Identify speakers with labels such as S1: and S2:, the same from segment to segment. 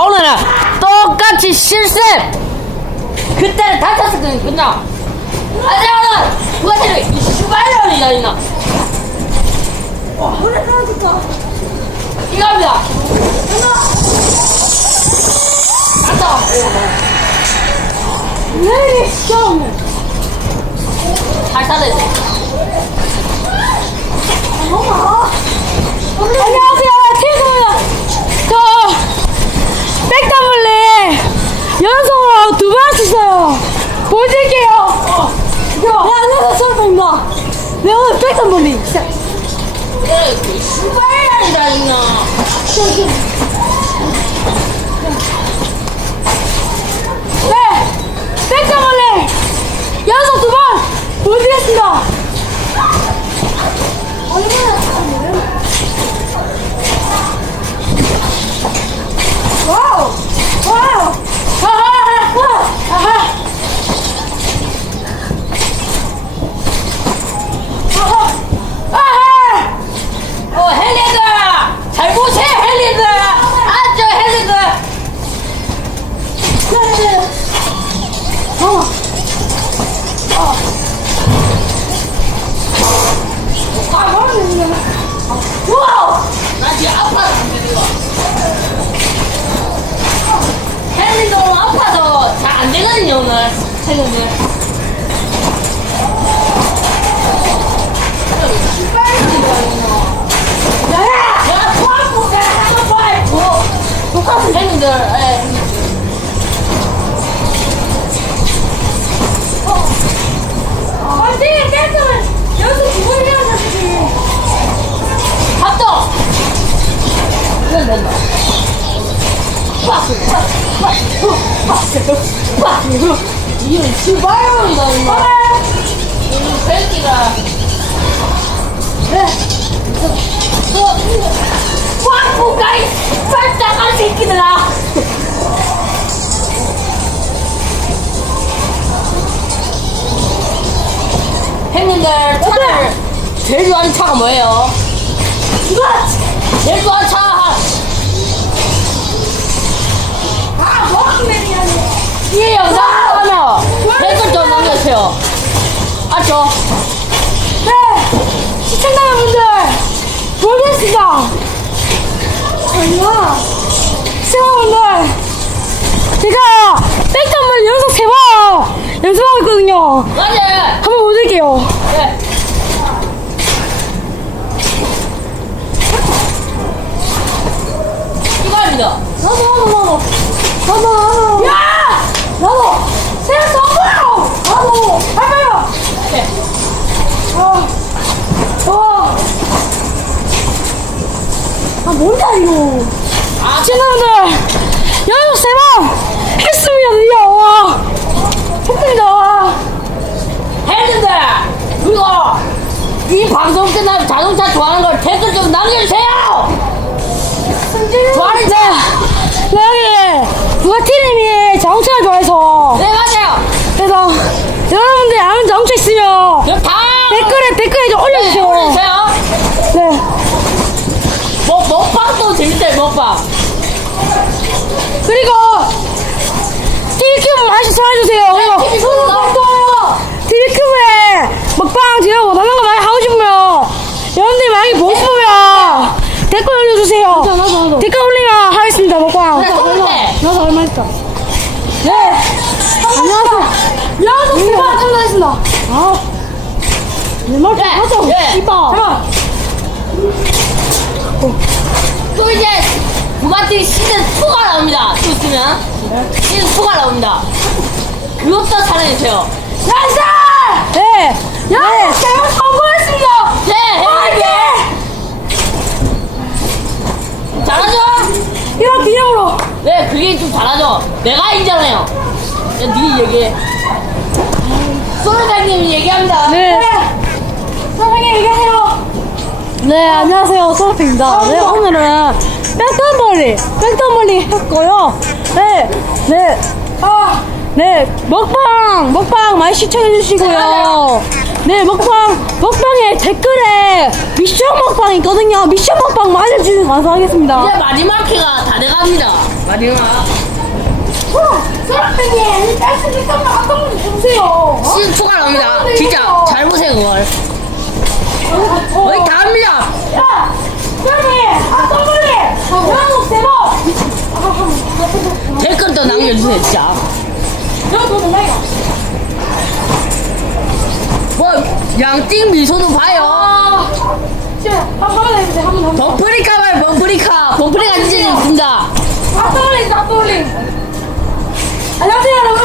S1: 오늘은 똑같이 실습! 그때는 다쳤었거든요, 그냥. 아니야, 누가 때려, 이 슈발년이다, 이나.
S2: 노래 떨어졌다.
S1: 이겁니다. 갔다.
S2: 왜 시험?
S1: 잘 살아야 돼.
S3: 네, 오늘 백다블리 시작.
S1: 슈발년이다, 이나.
S3: 네, 백다블리 연속 두 번
S2: 헬리는.
S1: 야, 토하고, 야, 한번 토하고. 똑같은 헬리들, 예.
S2: 파이팅! 댄스를 연속 두 번이나 하셨지.
S1: 합동! 이건 된다. 박수, 박수, 박수, 박수, 박수. 이건 슈바이언이다, 이거. 이 벨기가. 네. 너, 꽉 보가, 이 발짝한 새끼들아. 형님들, 차를 제일 좋아하는 차가 뭐예요? 이거! 제일 좋아하는 차!
S2: 아, 뭐하는 맨이야네.
S1: 이 영상 하나 알죠?
S3: 네! 시청자 여러분들! 보여드리겠습니다!
S2: 아니야.
S3: 시청자분들! 제가 백점을 연속 세번 연습하고 있거든요.
S1: 맞아!
S3: 한번 보여드릴게요.
S1: 네. 이거입니다.
S3: 나도, 나도, 나도. 나도, 나도.
S1: 야!
S3: 나도! 세상 성공! 나도! 할까요?
S1: 네.
S3: 아, 와. 아, 뭐야, 이거.
S1: 아,
S3: 시청자분들! 연속 세 번! 했습니다, 드디어! 와. 했습니다, 와.
S1: 헬드들! 그리고 이 방송 끝나면 자동차 좋아하는 걸 댓글 좀 남겨주세요! 좋아하는 차!
S3: 네, 여기, 부가티님이 자동차를 좋아해서.
S1: 네, 맞아요!
S3: 그래서, 여러분들 아는 자동차 있으면
S1: 그럼 다!
S3: 댓글에, 댓글에 좀
S1: 네,
S3: 올려주세요.
S1: 올려주세요!
S3: 네.
S1: 뭐, 먹방도 재밌어요, 먹방!
S3: 그리고, 티비큐브 많이 시청해주세요. 그리고,
S1: TV 소리 나올
S3: 티비큐브에 먹방 제가 원하는 거 많이 하고 싶으면, 여러분들이 많이 보고 싶으면, 댓글 올려주세요. 나도, 나도. 댓글 올리면 하겠습니다, 먹방.
S1: 그래, 쏠때!
S3: 나도 얼마 했다. 네. 안녕하세요. 아. 내말
S1: 네,
S3: 하자.
S1: 네.
S3: 이봐.
S1: 또 이제 부가티 시즌 2가 나옵니다. 또 있으면 시즌 2가 나옵니다. 그것도 촬영해주세요.
S3: 나이스! 네. 야, 제가 성공했습니다.
S1: 네, 해볼게. 잘하죠?
S3: 이런 기념으로.
S1: 네, 그게 좀 잘하죠. 내가 인정해요. 야, 네 얘기해. 소장님이 얘기합니다.
S3: 네. 선생님 얘기하세요. 네, 안녕하세요. 소라피입니다. 네, 오늘은 백덤벌리, 백덤벌리 했고요. 네, 네. 아, 네, 먹방, 먹방 많이 시청해주시고요. 네, 먹방, 먹방에 댓글에 미션 먹방 있거든요. 미션 먹방 많이 해주시면 감사하겠습니다.
S1: 이제 마지막 회가 다 돼갑니다. 마지막
S3: 딸수 잠깐 아까 좀 보세요.
S1: 시즌 2가 나옵니다. 진짜 잘 보세요 그걸. 거의 다 합니다.
S3: 야, 형님, 아까 전에 연속 세 번.
S1: 댓글도 남겨주세요 진짜.
S3: 너도 너무해.
S1: 뭐 양띵 미소도 봐요.
S3: 아, 진짜 한번 해주세요. 한번.
S1: 버프리카 봐요 버프리카. 버프리카 진짜 재밌습니다.
S3: 닭돌림, 닭돌림. 안녕하세요, 여러분.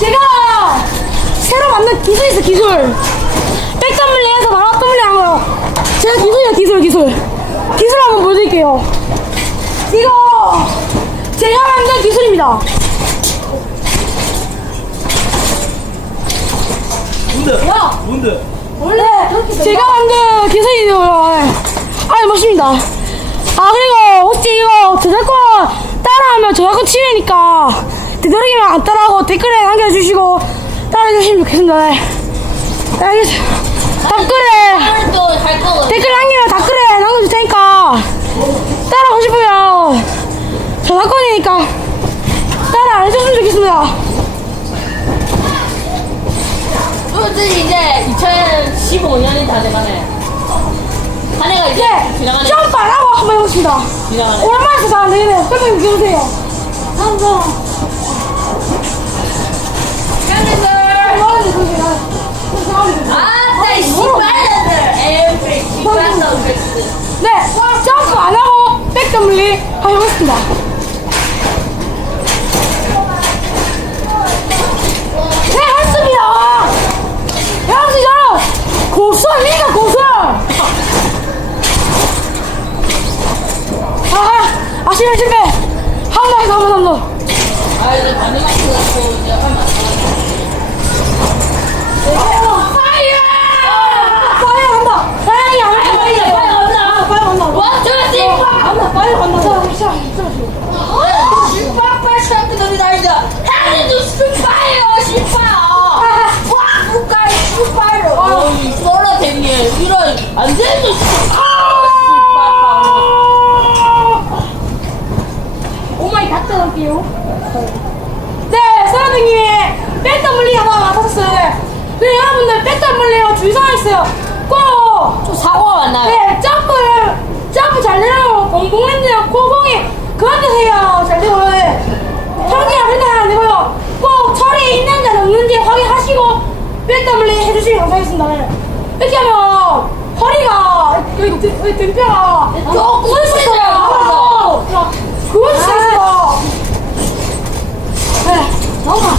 S3: 제가 새로 만든 기술 있어, 기술. 백덤블리에서 마라톤블리 한 거요. 제가 기술이야, 기술, 기술. 기술 한번 보여드릴게요. 이거 제가 만든 기술입니다.
S4: 뭔데?
S3: 야,
S4: 뭔데?
S3: 원래 제가 만든 기술이에요. 아, 멋있습니다. 아, 그리고 혹시 이거 저작권 따라하면 저작권 침해니까 되도록이면 안 따라하고 댓글에 남겨주시고 따라해주시면 좋겠습니다.
S1: 또할 거거든.
S3: 댓글 남기면 댓글에 남겨줄 테니까 따라하고 싶으면 저작권이니까 따라 안 해줬으면 좋겠습니다.
S1: 솔직히 이제 2015년이 다 돼가네. 한 해가 이제
S3: 이제
S1: 지나가네.
S3: 점프 안 하고 한번 해보겠습니다.
S1: 지나가네.
S3: 오랜만에 잘안 되네요. 선생님 비켜주세요. 감사합니다.
S1: 아, 네, 씨발년들. 에브리 씨발년들.
S3: 네, 점프 안 하고 백덤블리 해보겠습니다. 네, 했습니다. 역시 저는 고수 아닙니까, 고수. 아, 아, 실패, 실패. 한 번, 한 번, 한 번.
S1: 아, 이제 반응
S3: 하면어! 파이어 간다. 다행히 안 했어.
S1: 파이어, 파이어 간다.
S3: 파이어 간다.
S1: 와, 저지!
S3: 간다. 파이어 간다. 자, 시작. 시작.
S1: 샤크 놀이 다니다. 하늘도 슈퍼예요, 슈퍼. 와, 국가의. 어이, 솔로 댕기에 이런 안 되는 슈퍼.
S3: 오마이 갓 떠날게요. 네, 사랑님이 백덤블리 하나 맡았어요. 네. 네, 여러분들 백덤블리가 주의사항 있어요. 꼭,
S1: 좀 사고가 많나요?
S3: 네, 점프 내려면 공공랜드랑 코공이 그만 두세요. 잘. 평지랑 그렇게 하면 안 되고요. 꼭 철이 있는지 없는지 확인하시고 백덤블리 해주시면 감사하겠습니다. 네. 이렇게 하면 허리가, 여기, 등- 여기 등뼈가 조금 있어요. 네, 잠깐만.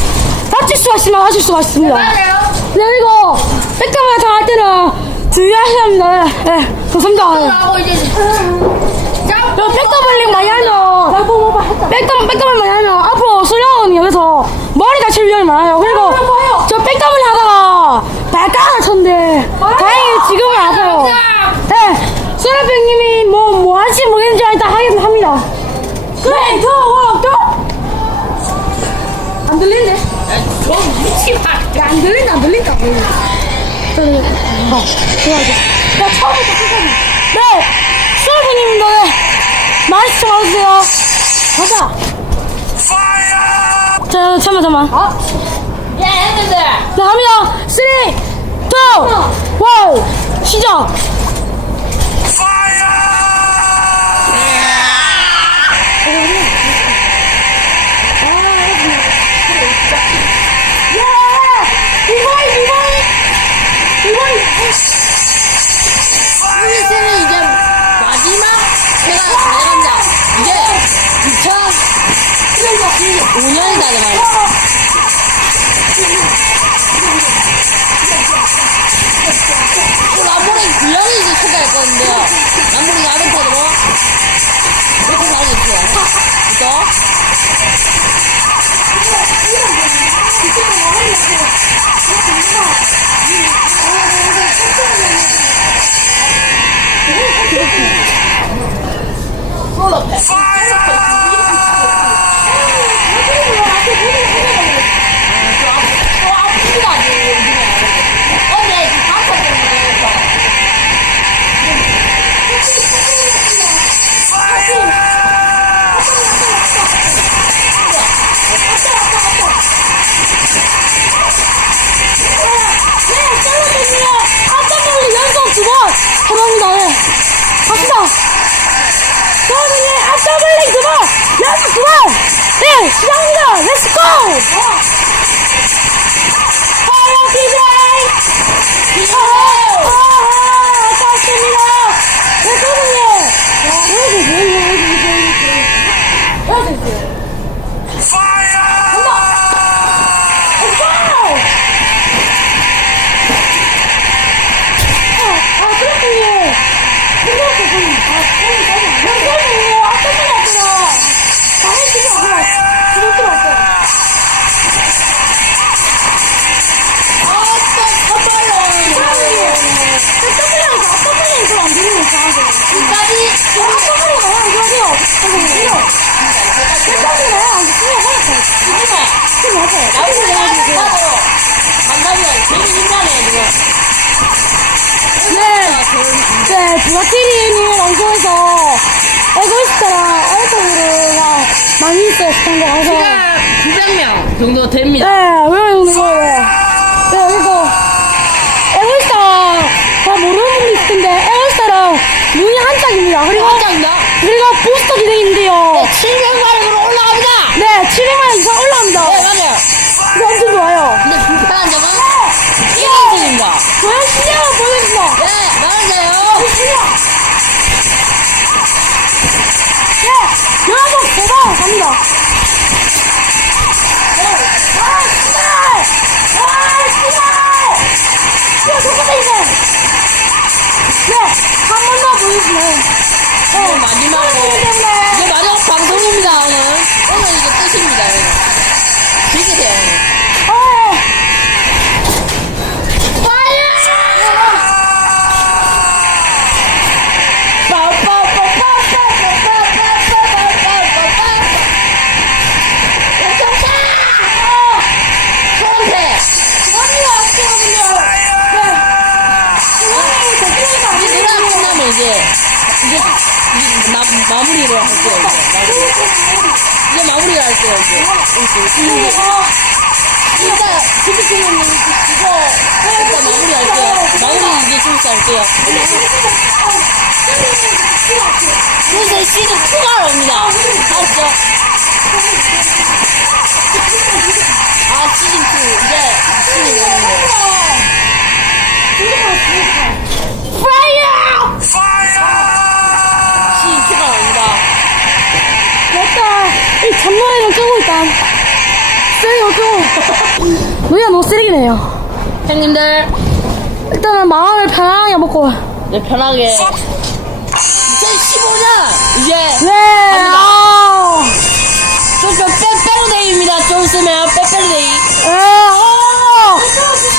S3: 다칠 수가 있으면 하실 수가 있습니다. 이거 백담을 당할 때는 주의하셔야 합니다. 네.
S1: 하고 이제
S3: 저 백더블링 많이 하면 백더 백더블 많이 하면 앞으로 수련은 여기서 머리 다칠 위험이 많아요. 그리고 저 백더블 하다가 발가락을 쳤는데 다행히 지금은 아파요. 네, 수련병님이 뭐 뭐 하실지 모르겠는데 일단 하긴 합니다. 그래, 저, 어, 저. 안 들리네.
S1: 좀 미치마.
S3: 야, 안 들린다, 안 들린다. 안 들린다. 어, 좋아하죠. 야, 처음부터 끝까지. 네, 수업님입니 많이 시청해주세요. 가자. 자, 잠깐만, 잠깐만. 어?
S1: 예, 형님들.
S3: 네, 갑니다. 3, 2, 1, 시작. 예! 이거이, 이거이. 이거
S1: 2015년이 다 돼가요. 람보르기 구형이 이제 출발했거든요. 람보르기 아벤터로 이렇게 가고 있어요. 그죠? 솔로패. 또
S3: 더블링 두 번! 연속 두 번! 네, 시작합니다! 렛츠고! 파이어 디자 하세요.
S1: 나무를
S3: 깜짝이야,
S1: 하는
S3: 하세요.
S1: 거로 간다면 재미있나네 지금
S3: 네. 네, 부가티리님 방송에서 에고이스트랑 알코올을 많이 있어요, 시간 거 가서.
S1: 900명 정도
S3: 네,
S1: 됩니다
S3: 왜 이런 거예요? 네, 이거, 에고이스타, 다 모르는 분도 있을 텐데, 에고이스타랑 문이 한 짝입니다. 그리고,
S1: 깜짝이다
S3: 그리고 부스터 기능인데요.
S1: 700만원으로 올라갑니다
S3: 네, 700만 이상 올라갑니다.
S1: 네 맞아요
S3: 이거 엄청 좋아요.
S1: 근데 불편한 점은 1인승입니다
S3: 저의 신뢰를 보여주세요.
S1: 네 맞아요
S3: 네, 여러분, 제가 갑니다. 네, 아, 씨발! 아, 씨발! 이거 똑같아지네. 네, 한 번 더 보여주세요.
S1: 오늘 마지막으로 이제 마지막 방송입니다 오늘 오늘 이제 끝입니다 오늘 즐기세요
S3: 아,
S1: 이제 이제 마, 마무리를 할게요 이제 마무리. 이제 마무리를 할게요 이제 이제 일단 지비팀은 이거 일단 마무리 할게요 마무리 이제 좀 있어 할게요 슬슬 시즌 2가 옵니다 알았죠? 아 시즌 2 이제 시즌 1입니다
S3: 파이어!
S1: 시즌 2가 옵니다
S3: 잔머리는 끄고 있다. 쓰레기를 끄고. 우리가 너무 쓰레기네요.
S1: 형님들
S3: 일단은 마음을 편하게 먹고.
S1: 네, 편하게 2015년 이제
S3: 네, 아.
S1: 좀 있으면 빼빼로데이입니다 좀 있으면 빼빼로데이
S3: 에, 어.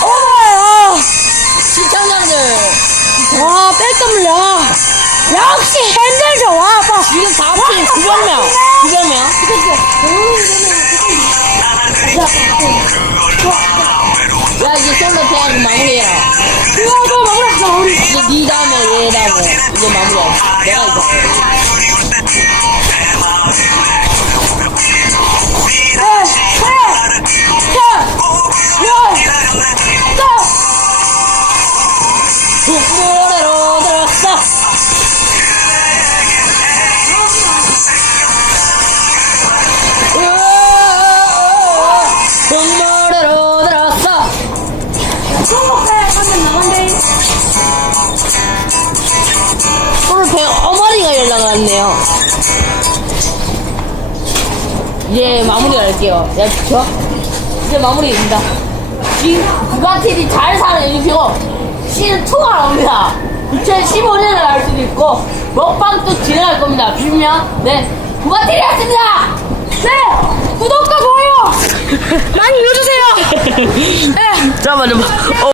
S3: 어머요.
S1: 시청자들
S3: 와, 뺄까 물려. 역시 핸들 좋아, 아빠.
S1: 지금 다 합친 900명 900명 야 이제 솔로 태야지 마무리해라
S3: 이거 너 마무리했어, 우리.
S1: 이제 니 다음에 얘 다음에 이제 마무리해 내가 이 오늘 배 어머니가 연락을 왔네요. 이제 마무리 할게요. 야, 저 이제 마무리입니다. 지금 부가티를 잘 사는 이유고 시즌 2가 나옵니다. 2015년에 할 수도 있고 먹방도 진행할 겁니다. 비면 네 부가티리였습니다.
S3: 네, 구독과 좋아요 많이 눌러주세요. 네.
S1: 잠깐만요.